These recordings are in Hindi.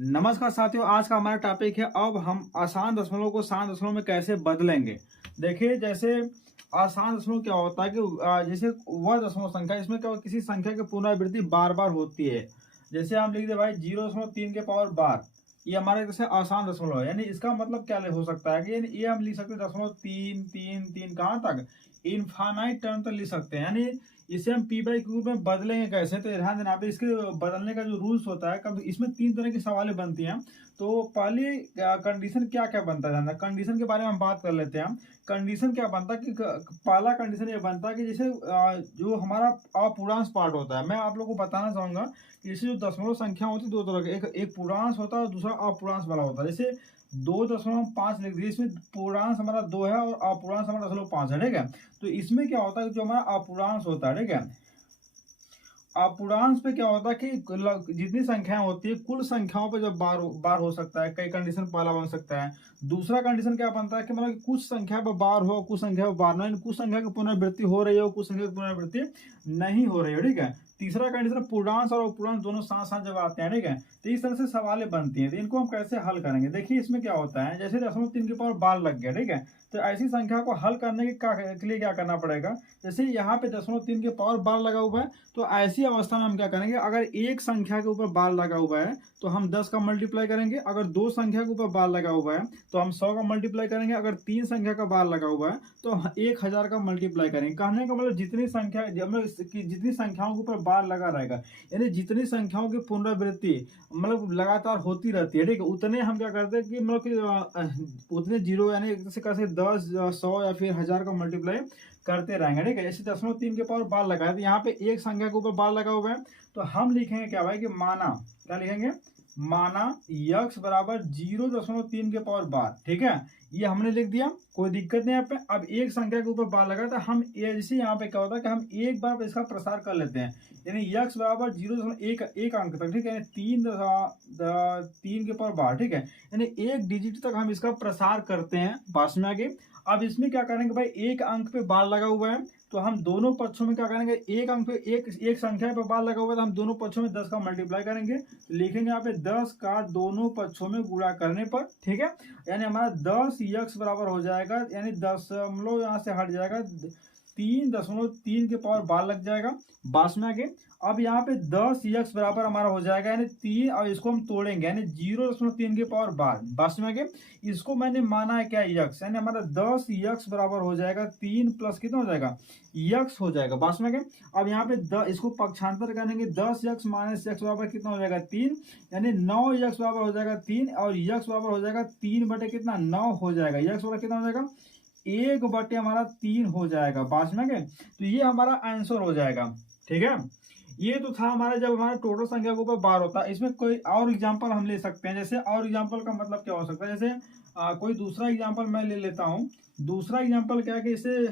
नमस्कार साथियों, आज का हमारा टॉपिक है अब हम आसान दशमलव को शांत दशमलव में कैसे बदलेंगे। देखिए, जैसे आसान दशमलव क्या होता है कि जैसे वह दशमलव संख्या इसमें क्या किसी संख्या की पुनरावृत्ति बार बार होती है। जैसे हम लिख दे भाई 0.3 के पावर बार, ये हमारा जैसे आसान दशमलव है। यानी इसका मतलब क्या हो सकता है कि ये हम लिख सकते हैं 0.333 कहाँ तक, इनफाइनाइट टर्म तक लिख सकते हैं। यानी इसे हम पी बाई क्यू में बदलेंगे कैसे, तो ध्यान देना पे इसके बदलने का जो रूल्स होता है, कब इसमें तीन तरह की सवालें बनती हैं। तो पहली कंडीशन क्या क्या बनता है, कंडीशन के बारे में हम बात कर लेते हैं। कंडीशन क्या बनता है कि पहला कंडीशन ये बनता है कि जैसे जो हमारा अपूर्णांश पार्ट होता है, मैं आप लोगों को बताना चाहूंगा कि जैसे जो दशमलव संख्या होती है दो तरह के, एक पूर्णांश होता है और दूसरा अपूर्णांश वाला होता है। जैसे 2.5 लिख दिए, इसमें पूर्णांश हमारा 2 है और अपूर्णांश हमारा 0.5 है, ठीक है। तो इसमें क्या होता है, जो हमारा अपूर्णांश होता है, ठीक है, अपूर्णांश पे क्या होता है कि जितनी संख्याएं होती है कुल संख्याओं पे जब बार बार हो सकता है, कई कंडीशन पहला बन सकता है। दूसरा कंडीशन क्या बनता है कि मतलब कि कुछ संख्या पर बार हो, कुछ संख्या पर बार नहीं, कुछ संख्या की पुनरावृत्ति हो रही हो, कुछ संख्या की पुनरावृत्ति नहीं हो रही हो, ठीक है। तीसरा कंडीशन पूर्णांश और अपूर्णांश दोनों साथ साथ जब आते हैं, ठीक है, तो इस तरह से सवालें बनती हैं। तो इनको हम कैसे हल करेंगे, देखिए इसमें क्या होता है, जैसे 0.3 के पावर बार लग गया, ठीक है, तो ऐसी संख्या को हल करने के लिए क्या करना पड़ेगा। जैसे यहाँ पे 0.3 के पावर बार लगा हुआ है, तो ऐसी अवस्था में हम क्या करेंगे, अगर एक संख्या के ऊपर बार लगा हुआ है तो हम 10 का मल्टीप्लाई करेंगे, अगर दो संख्या के ऊपर बार लगा हुआ है तो हम 100 का मल्टीप्लाई करेंगे, अगर तीन संख्या का बार लगा हुआ है तो हम 1000 का मल्टीप्लाई करेंगे। कहने का मतलब जितनी संख्या जितनी संख्याओं के ऊपर बार लगा रहेगा, यानी जितनी संख्याओं की पुनरावृत्ति मतलब लगातार होती रहती है, ठीक है, उतने हम क्या करते हैं कि मतलब कि उतने जीरो, यानी जैसे कैसे 10, 100 या फिर 1000 का मल्टीप्लाई करते रहेंगे, ठीक है। जैसे 0.3 के पावर बार लगा है, तो यहाँ पे एक संख्या के ऊपर बार लगा हुआ है, तो हम लिखेंगे क्या भाई कि माना, क्या लिखेंगे, माना यक्स बराबर 0.3 के पावर बार, ठीक है, ये हमने लिख दिया, कोई दिक्कत नहीं यहाँ पे। अब एक संख्या के ऊपर बार लगा था, हम जैसे यहाँ पे क्या होता है कि हम एक बार इसका प्रसार कर लेते हैं, यानी यक्स बराबर 0.1 अंक तक, ठीक है, यानी 3 के पावर बार, ठीक है, यानी एक डिजिट तक हम इसका प्रसार करते हैं। पास में आगे अब इसमें क्या करेंगे भाई, एक अंक पे बार लगा हुआ है तो हम दोनों पक्षों में क्या करेंगे, एक अंक पे एक संख्या पे बार लगा हुआ है तो हम दोनों पक्षों में 10 का मल्टीप्लाई करेंगे, लिखेंगे यहाँ पे 10 का दोनों पक्षों में गुणा करने पर, ठीक है, यानी हमारा 10 यक्स बराबर हो जाएगा, यानी दशमलव यहाँ से हट जाएगा, 3.3 के पावर बार लग जाएगा। बास में आगे अब यहाँ पे 10 यक्स बराबर हमारा हो जाएगा, यानी 3, और इसको हम तोड़ेंगे, यानी 0.3 के पावर बार। बास में आगे इसको मैंने माना है क्या, यक्स, यानी हमारा 10 यक्स बराबर हो जाएगा 3 प्लस कितना हो जाएगा, यक्स हो जाएगा। बास में आगे अब यहाँ पे इसको पक्षांतर करेंगे, 10 यक्स माइनस यक्स बराबर कितना हो जाएगा 3, यानी 9 यक्स बराबर हो जाएगा 3, और यक्स बराबर हो जाएगा 3 बटे कितना 9 हो जाएगा, यक्स बराबर कितना हो जाएगा 1 बटे हमारा 3 हो जाएगा। बास में आगे तो ये हमारा आंसर हो जाएगा, ठीक है। ये तो था हमारा जब हमारा टोटल संख्या के ऊपर बार होता है। इसमें कोई और एग्जांपल हम ले सकते हैं, जैसे और एग्जांपल का मतलब क्या हो सकता है, जैसे कोई दूसरा एग्जांपल मैं ले लेता हूँ। दूसरा एग्जांपल क्या है कि इसे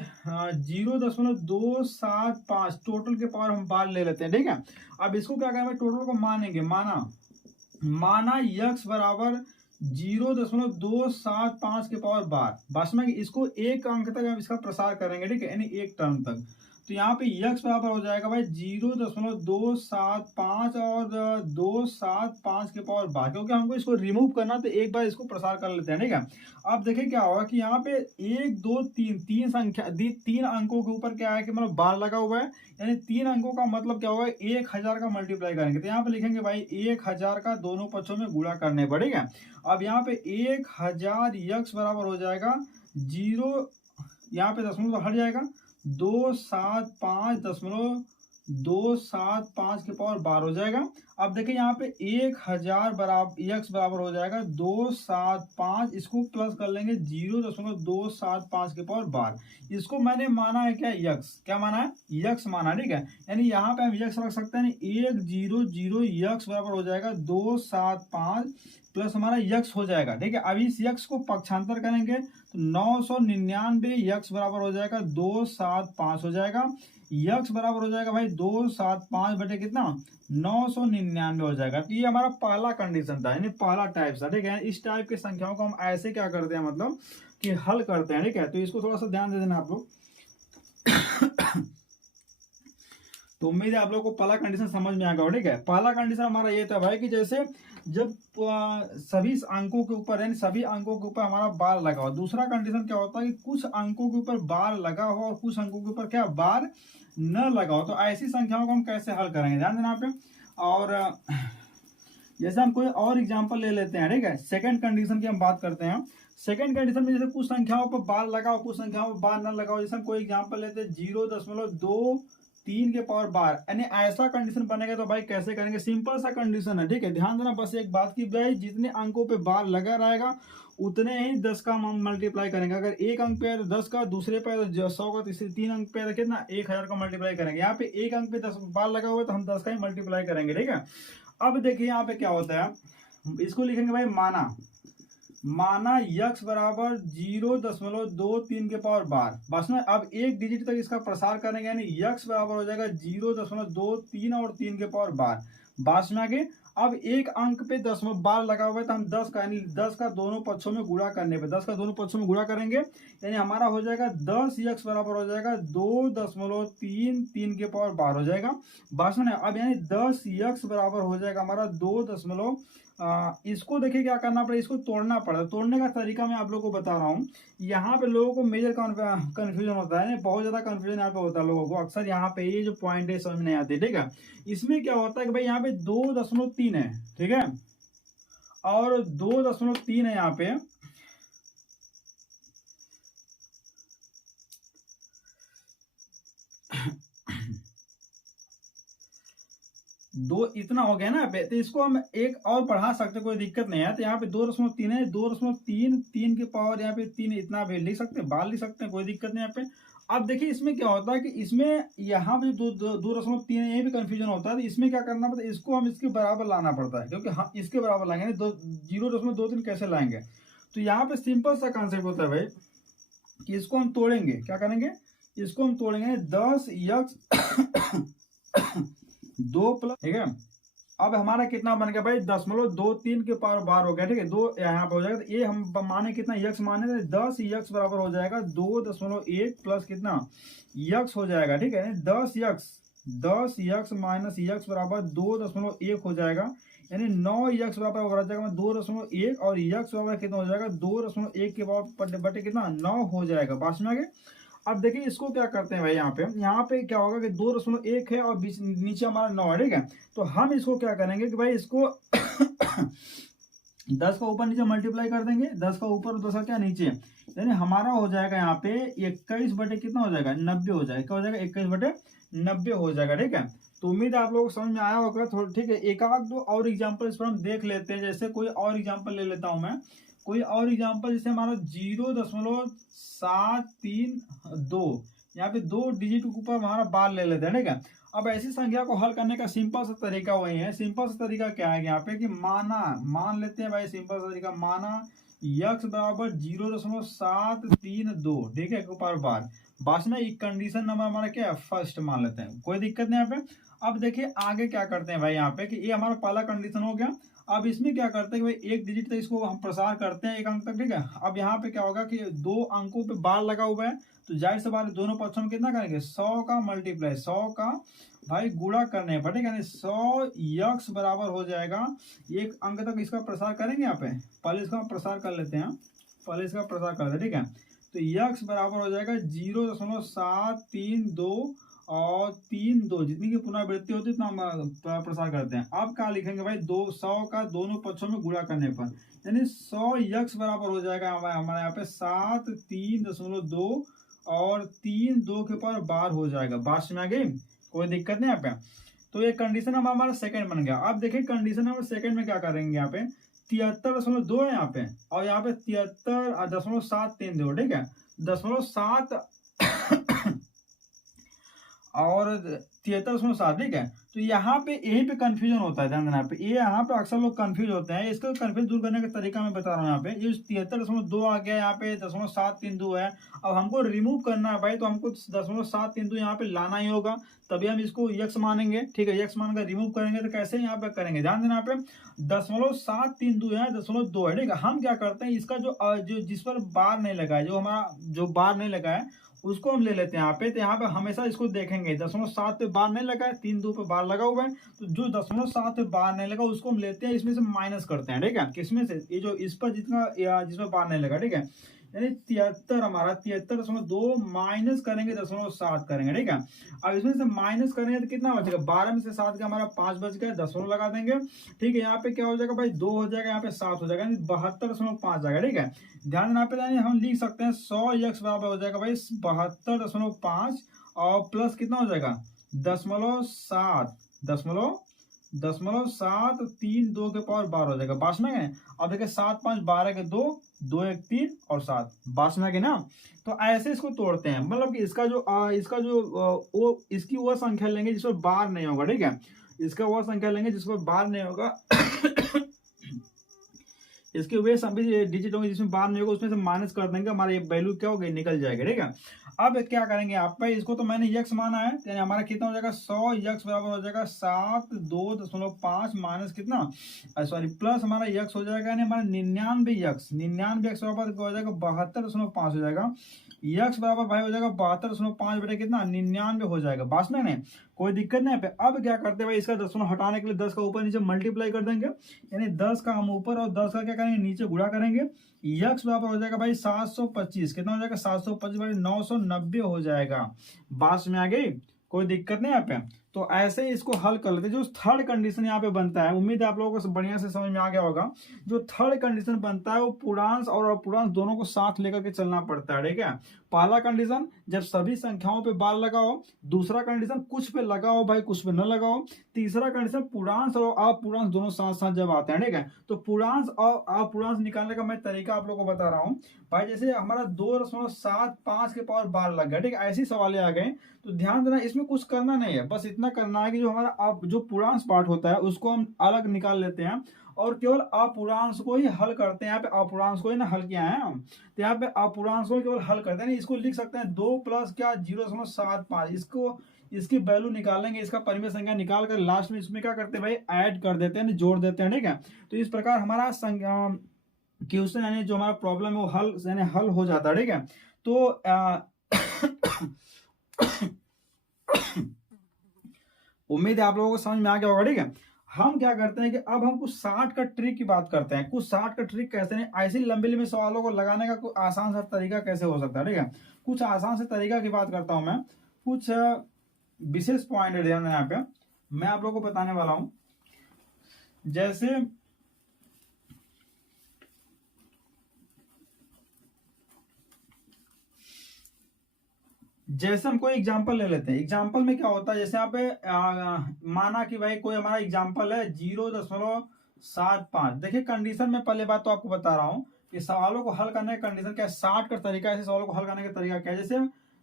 0.275 टोटल के पावर हम बार ले लेते हैं, ठीक है। अब इसको क्या करेंगे, टोटल को मानेंगे, माना यक्स बराबर 0.275 के पावर बार। बस में इसको एक अंक तक हम इसका प्रसार करेंगे, ठीक है, यानी एक टर्म तक। तो यहाँ पे यक्स बराबर हो जाएगा भाई 0.275 और 275 के पावर बार, क्योंकि हमको इसको रिमूव करना तो एक बार इसको प्रसार कर लेते हैं, ठीक है। अब देखिए क्या होगा कि यहाँ पे 1, 2, 3 तीन संख्या तीन अंकों के ऊपर क्या है कि मतलब बार लगा हुआ है, यानी 3 अंकों का मतलब क्या होगा, 1000 का मल्टीप्लाई करेंगे, तो यहाँ पे लिखेंगे भाई 1000 का दोनों पक्षों में गुणा करने पड़ेगा। अब यहाँ पे 1000 यक्स बराबर हो जाएगा 0, यहाँ पे दशमलव हट जाएगा, 275.275 के पावर बार हो जाएगा। अब देखिए यहाँ पे 1000 बराबर यक्स बराबर हो जाएगा 275, इसको प्लस कर लेंगे 0.275 के पावर बार। इसको मैंने माना है क्या, यक्स, क्या माना है, यक्स माना, ठीक है, यानी यहाँ पे हम यक्स रख सकते हैं, 100 यक्स बराबर हो जाएगा 275 प्लस हमारा यक्स हो जाएगा, ठीक है। अब इस यक्स को पक्षांतर करेंगे तो 999 यक्स बराबर हो जाएगा 275 हो जाएगा, यक्स बराबर हो जाएगा भाई 275 बटे कितना 999 हो जाएगा। तो ये हमारा पहला कंडीशन था, यानी पहला टाइप था, ठीक है। इस टाइप की संख्याओं को हम ऐसे क्या करते हैं, मतलब कि हल करते हैं, ठीक है। तो इसको थोड़ा सा ध्यान दे देना आप लोग। तो उम्मीद है आप लोग को पहला कंडीशन समझ में आ गया, ठीक है। पहला कंडीशन हमारा ये था भाई कि जैसे जब सभी अंकों के ऊपर यानी सभी अंकों के ऊपर हमारा बार लगा हो। दूसरा कंडीशन क्या होता है कि कुछ अंकों के ऊपर बार लगा हो और कुछ अंकों के ऊपर क्या बार न लगा हो। तो ऐसी संख्याओं को हम कैसे हल करेंगे, ध्यान देना यहाँ पे। और जैसे हम कोई और एग्जांपल ले लेते हैं, ठीक है। सेकंड कंडीशन की हम बात करते हैं। सेकंड कंडीशन में जैसे कुछ संख्याओं पर बार लगाओ, कुछ संख्याओं पर बार न लगाओ। जैसे हम कोई एग्जांपल लेते हैं 0.23 के पावर बार, यानी ऐसा कंडीशन बनेगा तो भाई कैसे करेंगे, सिंपल सा कंडीशन है, ठीक है। ध्यान देना बस एक बात की, भाई जितने अंकों पे बार लगा रहेगा उतने ही 10 का हम मल्टीप्लाई करेंगे। अगर एक अंक पे है तो 10 का, दूसरे पे तो 100 का, तीसरे 3 अंक पे है तो कितना 1000 का मल्टीप्लाई करेंगे। यहाँ पे एक अंक पे 10 बार लगा हुआ है तो हम 10 का ही मल्टीप्लाई करेंगे, ठीक है। अब देखिए यहाँ पे क्या होता है, इसको लिखेंगे भाई माना यक्स बराबर 0.23 के पावर बार। बस में अब एक डिजिट तक इसका प्रसार करेंगे, यानी यक्स बराबर हो जाएगा 0.23 और 3 के पावर बार। बास में आगे अब एक अंक पे 10 बार लगा हुआ है तो हम 10 का यानी 10 का दोनों पक्षों में गुणा करने पे 10 का दोनों पक्षों में गुणा करेंगे, यानी हमारा हो जाएगा 10 यक्स बराबर हो जाएगा 2.33 के पावर बार हो जाएगा। बात में अब यानी 10 यक्स बराबर हो जाएगा हमारा 2. इसको देखिए क्या करना पड़ेगा, इसको तोड़ना पड़ेगा। तोड़ने का तरीका मैं आप लोगों को बता रहा हूँ। यहाँ पे लोगों को मेजर कंफ्यूजन होता है, बहुत ज्यादा कंफ्यूजन यहाँ पे होता है लोगों को। अक्सर यहाँ पे ये जो पॉइंट है समझ नहीं आते, ठीक है। इसमें क्या होता है कि भाई यहाँ पे 2.3 है, ठीक है, और 2.3 है यहाँ पे। दो इतना हो गया ना पे, तो इसको हम एक और बढ़ा सकते, कोई दिक्कत नहीं है। तो यहाँ पे 2.3 है, 2.3 3 के पावर यहाँ पे 3 इतना भी लिख सकते हैं, बाल लिख सकते हैं, कोई दिक्कत नहीं यहाँ पे। अब देखिए इसमें क्या होता है कि इसमें यहाँ पे 2.3 है, ये भी कंफ्यूजन होता है। तो इसमें क्या करना पड़ता है, इसको हम इसके बराबर लाना पड़ता है, क्योंकि हम इसके बराबर लाएंगे 0.23 कैसे लाएंगे। तो यहाँ पे सिंपल सा कॉन्सेप्ट होता है भाई कि इसको हम तोड़ेंगे, क्या करेंगे, इसको हम तोड़ेंगे 10 यक्स 2 प्लस, ठीक है। अब हमारा कितना बन गया भाई 10.23 के पावर बार हो गया, ठीक है। 2 यहाँ पे हो जाएगा, तो ये हम माने कितना यक्स माने थे 10 यक्स बराबर हो जाएगा 2.1 प्लस कितना यक्स हो जाएगा, ठीक है। 10 यक्स माइनस यक्स बराबर 2.1 हो जाएगा, यानी 9 यक्स बराबर हो जाएगा 2.1 और यक्स बराबर कितना हो जाएगा 2.1 के पावर बटे कितना 9 हो जाएगा। पास में आगे अब देखिए इसको क्या करते हैं भाई, यहाँ पे क्या होगा कि 2.1 है और बीच नीचे हमारा 9 है, ठीक है। तो हम इसको क्या करेंगे कि भाई इसको 10 का ऊपर नीचे मल्टीप्लाई कर देंगे, 10 का ऊपर और 10 का क्या नीचे, यानी हमारा हो जाएगा यहाँ पे 21 बटे कितना हो जाएगा 90 हो जाएगा, क्या हो जाएगा 21 बटे 90 हो जाएगा, ठीक है। तो उम्मीद है आप लोगों को समझ में आया होगा थोड़ा, ठीक है। एक आध दो और एग्जाम्पल इस पर हम देख लेते हैं। जैसे कोई और एग्जाम्पल ले लेता हूं मैं, कोई और एग्जाम्पल जैसे हमारा 0.732, यहाँ पे 2 डिजिट के ऊपर हमारा बार ले लेते हैं, ठीक है। अब ऐसी संख्या को हल करने का सिंपल सा तरीका वही है। सिंपल सा तरीका क्या है यहाँ पे कि मान लेते हैं भाई, सिंपल सा तरीका माना यक्स बराबर 0.732, ठीक है, ऊपर बार। बस में एक कंडीशन नंबर हमारा क्या है फर्स्ट मान लेते हैं, कोई दिक्कत नहीं यहाँ पे। अब देखिए आगे क्या करते हैं भाई, यहाँ पे कि ये हमारा पहला कंडीशन हो गया। अब इसमें क्या करते हैं कि भाई एक डिजिट तक इसको हम प्रसार करते हैं, एक अंक तक, ठीक है। अब यहाँ पे क्या होगा कि 2 अंकों पे बार लगा हुआ है, तो जाहिर से बात दोनों पक्षों में कितना करेंगे 100 का मल्टीप्लाई 100 का भाई गुणा करने पर, ठीक है, 100 यक्स बराबर हो जाएगा, एक अंक तक इसका प्रसार करेंगे। यहाँ पे पहले इसका प्रसार कर लेते हैं, पहले इसका प्रसार कर लेते हैं, ठीक है। तो यक्स बराबर हो जाएगा 0.732 और 3 जितनी की पुनरावृत्ति होती है इतना हम प्रसार करते हैं। अब क्या लिखेंगे भाई 200 का दोनों पक्षों में गुणा करने पर, यानी 100 यक्स बराबर हो जाएगा हमारे यहाँ पे 7 3.2 और 3 के पावर बार हो जाएगा। बात में आ गई, कोई दिक्कत नहीं यहाँ पे। तो ये कंडीशन हमारा सेकंड बन गया। अब देखिए कंडीशन नंबर सेकंड में क्या करेंगे, यहाँ पे 73.2 है यहाँ पे, और यहाँ पे 73.732, ठीक है, 0.7 और 73.7, ठीक है। तो यहाँ पे यही पे कंफ्यूजन होता है, ध्यान देना पे, ये यहाँ पे अक्सर लोग कंफ्यूज होते हैं। इसका कंफ्यूज दूर करने का तरीका मैं बता रहा हूँ। यहाँ पे ये 73.2 आ गया, यहाँ पे 0.732 है। अब हमको रिमूव करना है भाई, तो हमको 0.732 यहाँ पे लाना ही होगा, तभी हम इसको यक्स मानेंगे, ठीक है। यक्स मानकर रिमूव करेंगे तो कैसे यहाँ पे करेंगे, ध्यान देना पे 0.732 है 0.2 है, ठीक है। हम क्या करते हैं इसका जो जिस पर बार नहीं लगा है, जो हमारा जो बार नहीं लगा है उसको हम ले लेते हैं यहाँ पे। तो यहाँ पे हमेशा इसको देखेंगे 0.7 पे बार नहीं लगा है, 3 2 पे बार लगा हुआ है, तो जो 0.7 पे बार नहीं लगा उसको हम लेते हैं, इसमें से माइनस करते हैं, ठीक है। किसमें से? ये जो इस पर जितना जिसमें बार नहीं लगा, ठीक है, यानी 73 हमारा 73.2 माइनस करेंगे 0.7 करेंगे, ठीक है। अब इसमें से माइनस करेंगे तो कितना बचेगा? 12 में से 7 का हमारा 5 बच गया, 10 लगा देंगे, ठीक है। यहाँ पे क्या हो जाएगा भाई? 2 हो जाएगा, यहाँ पे 7 हो जाएगा, 72.5 जाएगा, ठीक है। ध्यान देना पे, हम लिख सकते हैं 100x बराबर हो जाएगा भाई 72.5 और प्लस कितना हो जाएगा? 0.7 3 2 के पावर 12 हो जाएगा। बास में गए? अब देखिए 7 5 12 के 2 2 1 3 और 7, बास में गए ना। तो ऐसे इसको तोड़ते हैं, मतलब कि इसका जो वो इसकी वह संख्या लेंगे जिस पर बार नहीं होगा, ठीक है। इसका वह संख्या लेंगे जिस पर बार नहीं होगा इसके वे सभी डिजिट होंगे जिसमें बार नहीं होगा, उसमें से माइनस कर देंगे, हमारा ये वैल्यू क्या होगी? निकल जाएगा, ठीक है। अब क्या करेंगे आप पे? इसको तो मैंने यक्स माना है, तो हमारा कितना हो जाएगा? 100 यक्स बराबर हो जाएगा 7 माइनस कितना, सॉरी प्लस हमारा यक्स हो जाएगा, यानी हमारा 99 यक्स बराबर हो जाएगा 72.5 हो जाएगा। यक्स बराबर भाई हो जाएगा 72.5 बटे कितना? 99 हो जाएगा। बात में नहीं, कोई दिक्कत नहीं पे। अब क्या करते हैं भाई? इसका 10 हटाने के लिए 10 का ऊपर नीचे मल्टीप्लाई कर देंगे, यानी 10 का हम ऊपर और 10 का क्या करेंगे? नीचे गुणा करेंगे। यक्स बराबर हो जाएगा भाई 725, कितना हो जाएगा? 725 बटे 990 हो जाएगा। बात में आ गई, कोई दिक्कत नहीं यहाँ पे। तो ऐसे ही इसको हल कर लेते हैं। जो थर्ड कंडीशन यहाँ पे बनता है, उम्मीद है आप लोगों को बढ़िया से समझ में आ गया होगा। जो थर्ड कंडीशन बनता है वो पूर्णांश और अपूर्णांश दोनों को साथ लेकर के चलना पड़ता है, ठीक है। पहला कंडीशन जब सभी संख्याओं पे बार लगाओ, दूसरा कंडीशन कुछ पे लगाओ भाई, कुछ पे न लगाओ, तीसरा कंडीशन पूर्णांश और अपूर्णांश दोनों साथ साथ जब आते हैं, ठीक है। तो पूर्णांश और अपूर्णांश निकालने का मैं तरीका आप लोगों को बता रहा हूँ भाई। जैसे हमारा 2.75 के पावर बार लग गया, ठीक है, ऐसी सवाल आ गए, तो ध्यान देना इसमें कुछ करना नहीं है, बस इतना करना है कि जो हमारा जो पूर्णांश पार्ट होता है उसको हम अलग निकाल लेते हैं और केवल अपूर्णांश को ही हल करते हैं। यहाँ पे अपूर्णांश को ही ना हल किया है हम, तो यहाँ पे अपूर्णांश को केवल हल करते हैं। इसको लिख सकते हैं 2 प्लस क्या 0.75, इसको इसकी वैल्यू निकालेंगे, इसका परिमेय संख्या निकाल कर लास्ट में इसमें क्या करते हैं भाई? ऐड कर देते हैं, जोड़ देते हैं, ठीक है। तो इस प्रकार हमारा क्वेश्चन यानी जो हमारा प्रॉब्लम है वो हल हो जाता है, ठीक है। तो उम्मीद है आप लोगों को समझ में आ गया होगा, ठीक है। हम क्या करते हैं कि अब हम कुछ शार्ट कट ट्रिक की बात करते हैं। कुछ शार्ट कट ट्रिक कैसे नहीं, ऐसी लंबी लंबी सवालों को लगाने का कोई आसान सा तरीका कैसे हो सकता है, ठीक है। कुछ आसान से तरीका की बात करता हूं मैं, कुछ विशेष पॉइंट है यहाँ पे मैं आप लोगों को बताने वाला हूं। जैसे हम कोई एग्जांपल ले लेते हैं। एग्जांपल में क्या होता है? जैसे यहाँ पे माना कि भाई कोई हमारा एग्जांपल है 0.75। देखिए कंडीशन में पहले बात तो आपको बता रहा हूँ कि सवालों को हल करने का कंडीशन क्या है, 60 का तरीका, ऐसे सवालों को हल करने का तरीका क्या है। जैसे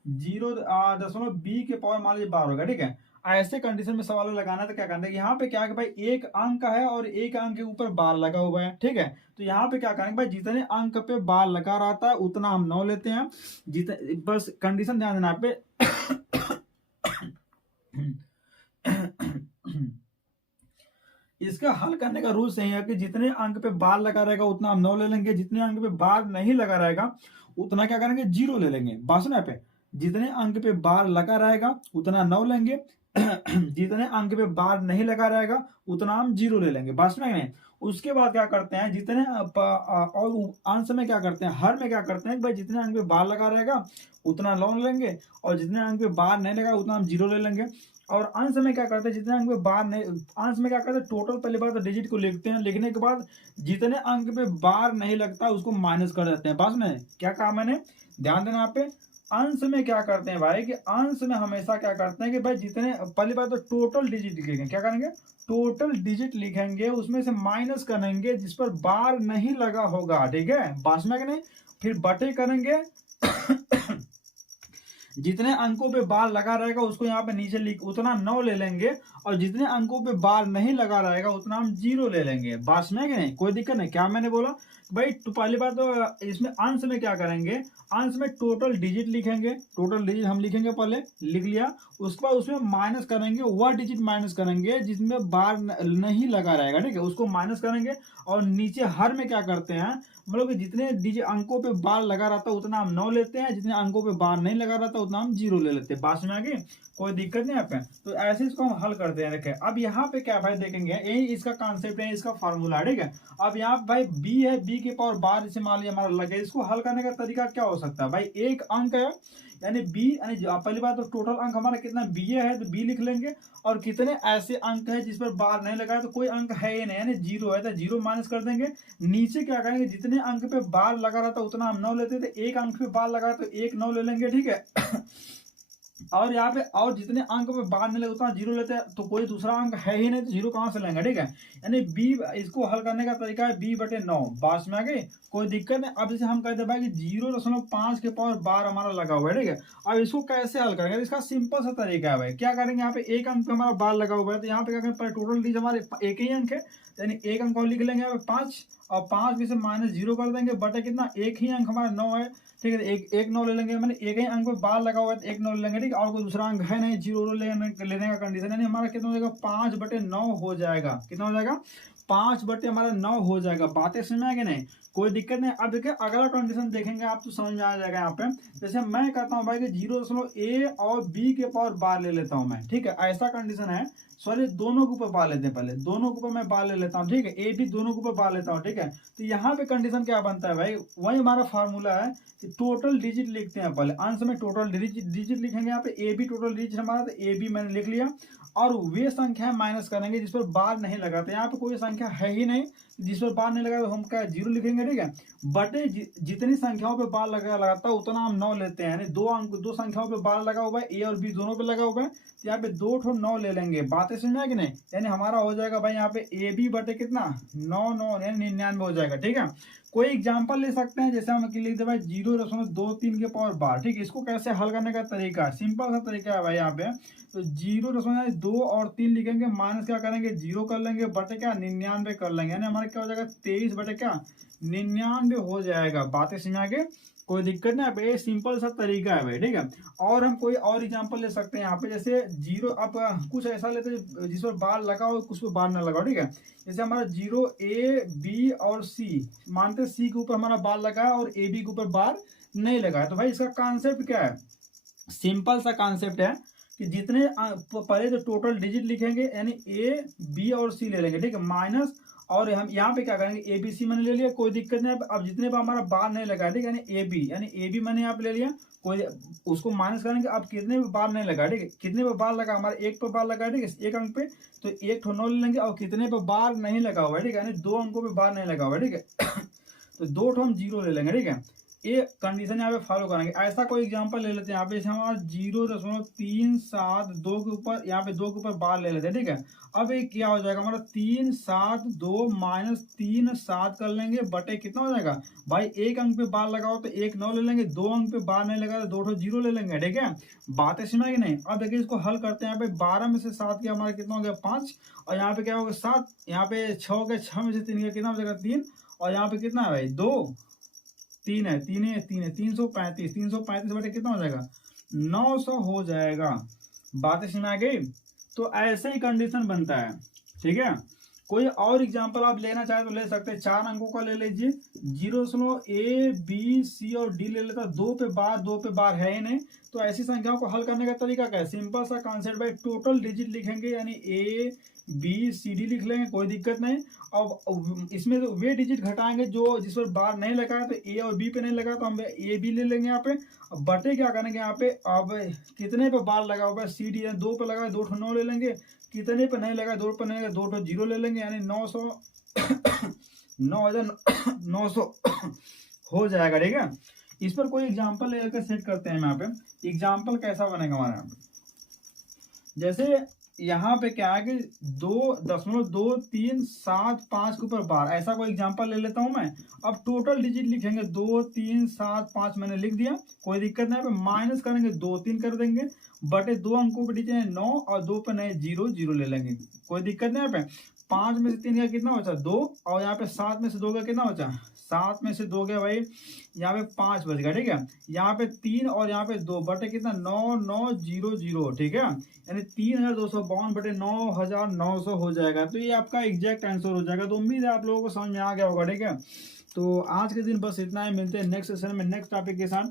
0.b के पावर मान लीजिए 12 होगा, ठीक है। ऐसे कंडीशन में सवाल लगाना है तो क्या करना है? यहाँ पे क्या है भाई, एक अंक है और एक अंक के ऊपर बार लगा हुआ है, ठीक है। तो यहाँ पे क्या करेंगे भाई, जितने अंक पे बार लगा रहता है उतना हम 9 लेते हैं। बस कंडीशन ध्यान देना पे इसका हल करने का रूल सही है कि जितने अंक पे बार लगा रहेगा उतना हम 9 ले लेंगे, जितने अंक पे बार नहीं लगा रहेगा उतना क्या करेंगे? 0 ले लेंगे। बस ना पे जितने अंक पे बार लगा रहेगा उतना 9 लेंगे, जितने अंक पे बार नहीं लगा रहेगा उतना हम 0 ले लेंगे। बस में नहीं। उसके बाद क्या करते हैं, जितने और अंश में क्या करते हैं, हर में क्या करते हैं भाई, जितने अंक पे बार लगा रहेगा उतना 9 लेंगे और जितने अंक पे बार नहीं लगा उतना हम 0 ले लेंगे। और अंश में क्या करते हैं, जितने अंक पे बार नहीं, अंश में क्या करते हैं, टोटल पहले बार तो डिजिट को लिखते हैं, लिखने के बाद जितने अंक पे बार नहीं लगता उसको माइनस कर देते हैं। बस में क्या कहा मैंने, ध्यान देना आप पे। अंश में क्या करते हैं भाई कि अंश में हमेशा क्या करते हैं कि भाई जितने, पहली बात तो टोटल डिजिट लिखेंगे, क्या करेंगे? टोटल डिजिट लिखेंगे, उसमें से माइनस करेंगे जिस पर बार नहीं लगा होगा, ठीक है। बास में नहीं, फिर बटे करेंगे जितने अंकों पे बार लगा रहेगा उसको यहाँ पे नीचे लिख उतना 9 ले लेंगे, और जितने अंकों पे बार नहीं लगा रहेगा उतना हम 0 ले लेंगे। बात में कि नहीं, कोई दिक्कत नहीं। क्या मैंने बोला भाई, तो पहली बात तो इसमें अंश में क्या करेंगे, अंश में टोटल डिजिट लिखेंगे। टोटल डिजिट हम लिखेंगे, पहले लिख लिया, उसके बाद उसमें माइनस करेंगे, वह डिजिट माइनस करेंगे जिसमें बार नहीं लगा रहेगा, ठीक है, उसको माइनस करेंगे। और नीचे हर में क्या करते हैं, मतलब कि जितने डिजिट अंकों पे बार लगा रहता है उतना हम 9 लेते हैं, जितने अंकों पे बार नहीं लगा रहता उतना हम 0 ले लेते हैं। बात में आगे कोई दिक्कत नहीं आपको। तो ऐसे इसको हम हल करते हैं। देखें अब यहाँ पे क्या भाई देखेंगे, यही इसका कॉन्सेप्ट है, इसका फॉर्मूला, ठीक है। अब यहाँ भाई बी है, बी के पावर बार जैसे मान लिया हमारा लगे, इसको हल करने का तरीका क्या हो सकता है भाई, एक अंक है यानी बी, यानी पहली बात तो टोटल अंक हमारा कितना बी है तो बी लिख लेंगे, और कितने ऐसे अंक है जिस पर बार नहीं लगा है तो कोई अंक है ही नहीं, यानी 0 है तो 0 माइनस कर देंगे। नीचे क्या करेंगे, जितने अंक पे बार लगा रहा था उतना हम 9 लेते थे, एक अंक पे बार लगा तो एक 9 ले लेंगे, ठीक है। और यहाँ पे और जितने अंक पे बार नहीं लगे उतना 0 लेते हैं, तो कोई दूसरा अंक है ही नहीं तो 0 कहां से लेंगे, ठीक है। यानी बी, इसको हल करने का तरीका है b/9। बात में आ गई, कोई दिक्कत नहीं। अब जैसे हम कहते हैं भाई कि 0.5 के पावर बार हमारा लगा हुआ है, ठीक है। अब इसको कैसे हल करेंगे, इसका सिंपल सा तरीका है भाई, क्या करेंगे, यहाँ पे एक अंक पे हमारा बार लगा हुआ है तो यहाँ पे क्या करेंगे, टोटल डिजिट हमारे एक ही अंक है, यानी एक अंक और लिख लेंगे यहाँ पे 5, और 5 में से -0 कर देंगे, बटे कितना, एक ही अंक हमारा 9 है, ठीक है। एक 9 ले लेंगे, मैंने एक ही अंक पे बार लगा हुआ है तो एक 9 ले लेंगे, ठीक है। और कोई दूसरा अंक है नहीं, 0 लेने का कंडीशन, यानी हमारा कितना हो जाएगा, 5/9 हो जाएगा। कितना हो जाएगा, 5/9 हो जाएगा। बातें समझ में आ गई नहीं, कोई दिक्कत नहीं। अब देखिए अगला कंडीशन देखेंगे आप तो समझ में आ जाएगा। यहाँ पे जैसे मैं कहता हूँ भाई कि 0.a और b के पावर बार ले लेता हूँ मैं, ठीक है, ऐसा कंडीशन है। सॉरी, दोनों के ऊपर बार लेते हैं, पहले दोनों के ऊपर मैं बार ले लेता हूँ, ठीक है, ए बी दोनों के ऊपर बार लेता हूँ, ठीक है। तो यहाँ पे कंडीशन क्या बनता है भाई, वही हमारा फार्मूला है कि टोटल डिजिट लिखते हैं, पहले अंश में टोटल डिजिट लिखेंगे। यहाँ पे ए बी टोटल डिजिट हमारा, तो ए बी मैंने लिख लिया, और वे संख्या माइनस करेंगे जिस पर बार नहीं लगाते। यहाँ पे कोई संख्या है ही नहीं जिस पर बार नहीं लगा तो हम क्या 0 लिखेंगे, ठीक है। बटे जितनी संख्याओं पे बार लगाता है उतना हम 9 लेते हैं, यानी दो संख्याओं पे बार लगा हुआ है, ए और बी दोनों पे लगा हुआ है, तो यहाँ पे 2 ठो 9 ले लेंगे। बातें समझ में कि नहीं, यानी हमारा हो जाएगा भाई यहाँ पे ए बी बटे कितना 9 यानी 99 हो जाएगा, ठीक है। कोई एग्जाम्पल ले सकते हैं, जैसे हम लिख दे भाई 0.23 के पावर बार, ठीक है। इसको कैसे हल करने का तरीका, सिंपल सा तरीका है भाई यहाँ पे। तो 0.2 और 3 लिखेंगे, माइनस क्या करेंगे 0 कर लेंगे, बटे क्या 99 कर लेंगे, यानी हमारे क्या हो जाएगा 23 बटे क्या 99 हो जाएगा। बातें समझ आगे, कोई दिक्कत नहीं। अब ये सिंपल सा तरीका है भाई, ठीक है। और हम कोई और एग्जांपल ले सकते हैं यहाँ पे, जैसे 0 अब कुछ ऐसा लेते हैं जिस पर बार लगा हो कुछ पर बार ना लगा, ठीक है। जैसे हमारा 0 A B और C, मानते C के ऊपर हमारा बार लगा है और A B के ऊपर बार नहीं लगा है, तो भाई इसका कॉन्सेप्ट क्या है, सिंपल सा कॉन्सेप्ट है कि जितने पहले जो टोटल डिजिट लिखेंगे यानी ए बी और सी ले लेंगे, ठीक है, माइनस, और हम यहाँ पे क्या करेंगे ए बी सी मैंने ले लिया, कोई दिक्कत नहीं। अब जितने पर हमारा बार नहीं लगा, ठीक है, यानी ए बी मैंने यहाँ पे ले लिया, कोई उसको माइनस करेंगे। अब कितने पे बार नहीं लगा, ठीक है, कितने पे बार लगा, हमारा एक पे बार लगा, ठीक है, एक अंक पे, तो एक ठो 9 ले लेंगे। और कितने पे बार नहीं लगा हुआ है, ठीक है, यानी 2 अंकों पे बार नहीं लगा हुआ है, ठीक है। तो 2 ठो हम 0 ले लेंगे, ठीक है। ये कंडीशन यहाँ पे फॉलो करेंगे। ऐसा कोई एग्जांपल ले लेते हैं, यहाँ पे हमारा 0.372 के ऊपर, यहाँ पे 2 के ऊपर बार ले लेते हैं, ठीक है। अब ये क्या हो जाएगा हमारा 372 माइनस 37 कर लेंगे, बटे कितना हो जाएगा भाई, एक अंक पे बार लगाओ तो एक 9 ले लेंगे, 2 अंक पे बार नहीं लगा तो 2 ठो 0 ले लेंगे, ठीक है। बातें समझ कि नहीं। अब देखिए इसको हल करते हैं, यहाँ पे 12 में से 7 गया हमारा कितना हो गया 5, और यहाँ पे क्या हो गया 7, यहाँ पे 6 हो गया, 6 में से 3 गया कितना हो जाएगा 3, और यहाँ पे कितना है भाई 2, 3 है, 335, 335 बटे कितना हो जाएगा 900 हो जाएगा। बातें समझ आ गई। तो ऐसे ही कंडीशन बनता है, ठीक है। कोई और एग्जांपल आप लेना चाहे तो ले सकते हैं, 4 अंकों का ले लीजिए, 0 A B C और D ले लेता, 2 पे बार है ही नहीं, तो ऐसी संख्याओं को हल करने का तरीका क्या है, सिंपल सा कॉन्सेप्ट भाई, टोटल डिजिट लिखेंगे, यानी A B C D लिख लेंगे, कोई दिक्कत नहीं। अब इसमें तो वे डिजिट घटाएंगे जो जिस पर बार नहीं लगा है, तो A और B पे नहीं लगा तो हम A B ले लेंगे यहाँ पे। अब बटे क्या करेंगे यहाँ पे, अब कितने पे बार लगा हुआ है C D, 2 पे लगा 2 ठो 9 ले लेंगे, कितने पे नहीं लगा 2 पे नहीं लगा 2 ठो 0 ले लेंगे, यानी 900 9,900 हो जाएगा, ठीक है। इस पर कोई एग्जांपल लेकर सेट करते हैं यहाँ पे। एग्जांपल कैसा बनेगा हमारा, जैसे यहाँ पे क्या है कि 2.2375 के ऊपर बार, ऐसा कोई एग्जांपल ले लेता हूं मैं। अब टोटल डिजिट लिखेंगे 2375 मैंने लिख दिया, कोई दिक्कत नहीं है। माइनस करेंगे 2 3 कर देंगे, बटे 2 अंकों पे डिजिट है 9 और 2 पे नए 0 0 ले लेंगे, कोई दिक्कत नहीं है। यहाँ पे 5 में से 3 का कितना बचा 2, और यहाँ पे 7 में से 2 का कितना बचा 7 में से 2 गया भाई, यहाँ पे 5 बच गया, ठीक है। यहाँ पे 3 और यहाँ पे 2 बटे कितना 9 9 0 0, ठीक है। यानी 3252 बटे 9900 हो जाएगा। तो ये आपका एग्जैक्ट आंसर हो जाएगा। तो उम्मीद है आप लोगों को समझ में आ गया होगा, ठीक है। तो आज के दिन बस इतना ही, मिलते हैं नेक्स्ट सेशन में नेक्स्ट टॉपिक के साथ।